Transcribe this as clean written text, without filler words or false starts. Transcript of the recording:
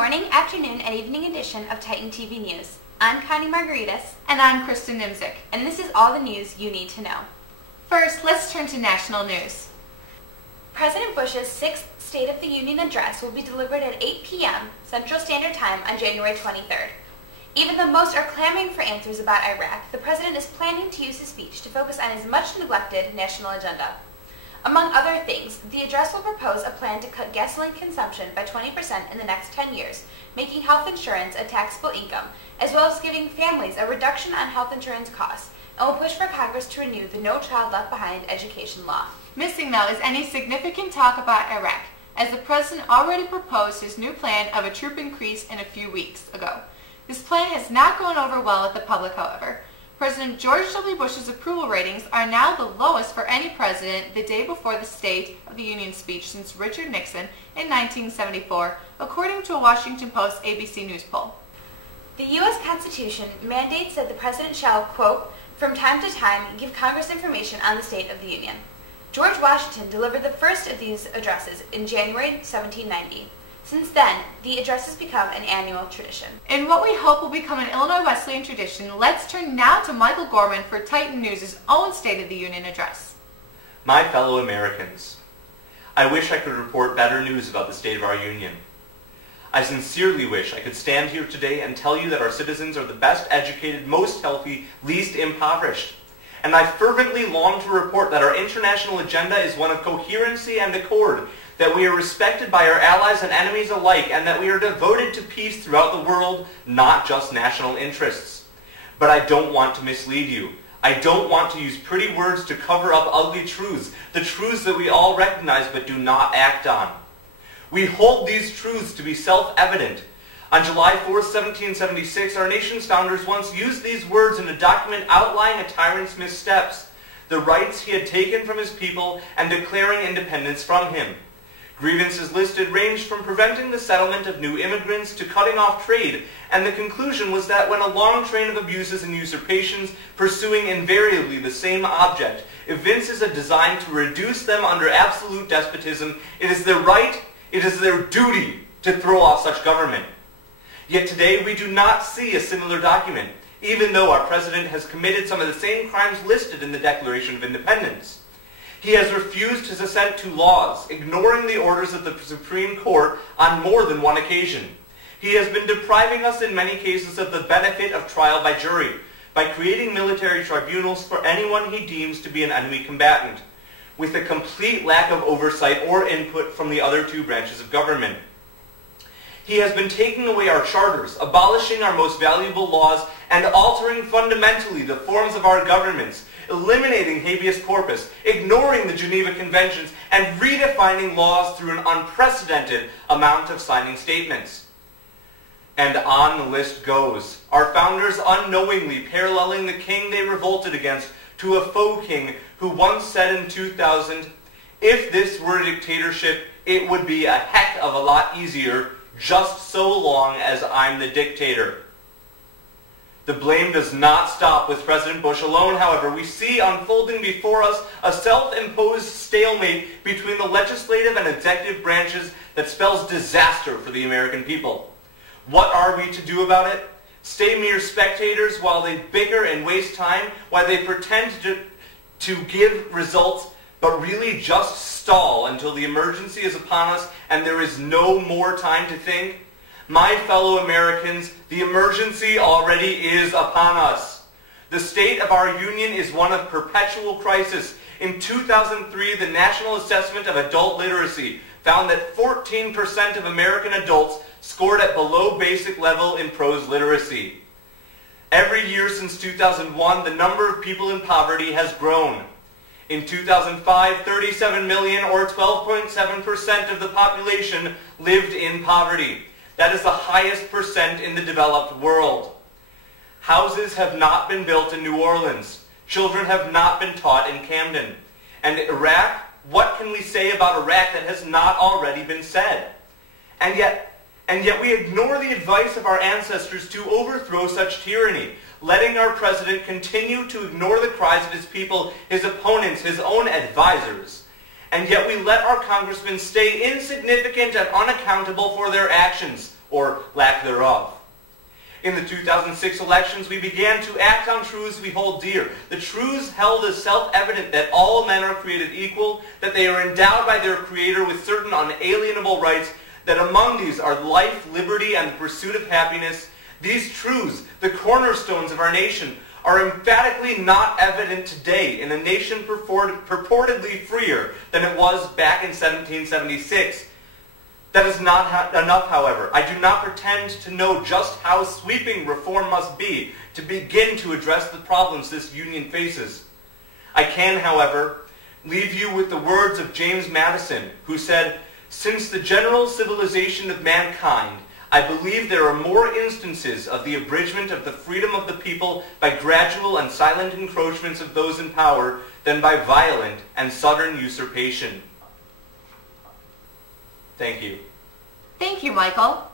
morning, afternoon, and evening edition of Titan TV News. I'm Connie Margaritas. And I'm Kristen Nimzik. And this is all the news you need to know. First, let's turn to national news. President Bush's 6th State of the Union address will be delivered at 8 p.m. Central Standard Time on January 23rd. Even though most are clamoring for answers about Iraq, the president is planning to use his speech to focus on his much-neglected national agenda. Among other things, the address will propose a plan to cut gasoline consumption by 20% in the next 10 years, making health insurance a taxable income, as well as giving families a reduction on health insurance costs, and will push for Congress to renew the No Child Left Behind education law. Missing, though, is any significant talk about Iraq, as the president already proposed his new plan of a troop increase in a few weeks ago. This plan has not gone over well with the public, however. President George W. Bush's approval ratings are now the lowest for any president the day before the State of the Union speech since Richard Nixon in 1974, according to a Washington Post ABC News poll. The U.S. Constitution mandates that the president shall, quote, from time to time give Congress information on the State of the Union. George Washington delivered the first of these addresses in January 1790. Since then, the address has become an annual tradition. In what we hope will become an Illinois Wesleyan tradition, let's turn now to Michael Gorman for Titan News' own State of the Union address. My fellow Americans, I wish I could report better news about the state of our union. I sincerely wish I could stand here today and tell you that our citizens are the best educated, most healthy, least impoverished. And I fervently long to report that our international agenda is one of coherency and accord, that we are respected by our allies and enemies alike, and that we are devoted to peace throughout the world, not just national interests. But I don't want to mislead you. I don't want to use pretty words to cover up ugly truths, the truths that we all recognize but do not act on. We hold these truths to be self-evident. On July 4, 1776, our nation's founders once used these words in a document outlining a tyrant's missteps, the rights he had taken from his people, and declaring independence from him. Grievances listed ranged from preventing the settlement of new immigrants to cutting off trade, and the conclusion was that when a long train of abuses and usurpations, pursuing invariably the same object, evinces a design to reduce them under absolute despotism, it is their right, it is their duty to throw off such government. Yet today we do not see a similar document, even though our president has committed some of the same crimes listed in the Declaration of Independence. He has refused his assent to laws, ignoring the orders of the Supreme Court on more than one occasion. He has been depriving us in many cases of the benefit of trial by jury, by creating military tribunals for anyone he deems to be an enemy combatant, with a complete lack of oversight or input from the other two branches of government. He has been taking away our charters, abolishing our most valuable laws, and altering fundamentally the forms of our governments, eliminating habeas corpus, ignoring the Geneva Conventions, and redefining laws through an unprecedented amount of signing statements. And on the list goes, our founders unknowingly paralleling the king they revolted against to a faux king who once said in 2000, if this were a dictatorship, it would be a heck of a lot easier, just so long as I'm the dictator. The blame does not stop with President Bush alone, however. We see unfolding before us a self-imposed stalemate between the legislative and executive branches that spells disaster for the American people. What are we to do about it? Stay mere spectators while they bicker and waste time, while they pretend to give results, but really just stall until the emergency is upon us and there is no more time to think? My fellow Americans, the emergency already is upon us. The state of our union is one of perpetual crisis. In 2003, the National Assessment of Adult Literacy found that 14% of American adults scored at below basic level in prose literacy. Every year since 2001, the number of people in poverty has grown. In 2005, 37 million, or 12.7% of the population, lived in poverty. That is the highest percent in the developed world. Houses have not been built in New Orleans. Children have not been taught in Camden. And Iraq, what can we say about Iraq that has not already been said? And yet we ignore the advice of our ancestors to overthrow such tyranny, letting our president continue to ignore the cries of his people, his opponents, his own advisors. And yet we let our congressmen stay insignificant and unaccountable for their actions. or lack thereof. In the 2006 elections, we began to act on truths we hold dear. The truths held as self-evident that all men are created equal, that they are endowed by their Creator with certain unalienable rights, that among these are life, liberty, and the pursuit of happiness. These truths, the cornerstones of our nation, are emphatically not evident today in a nation purportedly freer than it was back in 1776. That is not enough, however. I do not pretend to know just how sweeping reform must be to begin to address the problems this union faces. I can, however, leave you with the words of James Madison, who said, "Since the general civilization of mankind, I believe there are more instances of the abridgment of the freedom of the people by gradual and silent encroachments of those in power than by violent and sudden usurpation." Thank you. Thank you, Michael.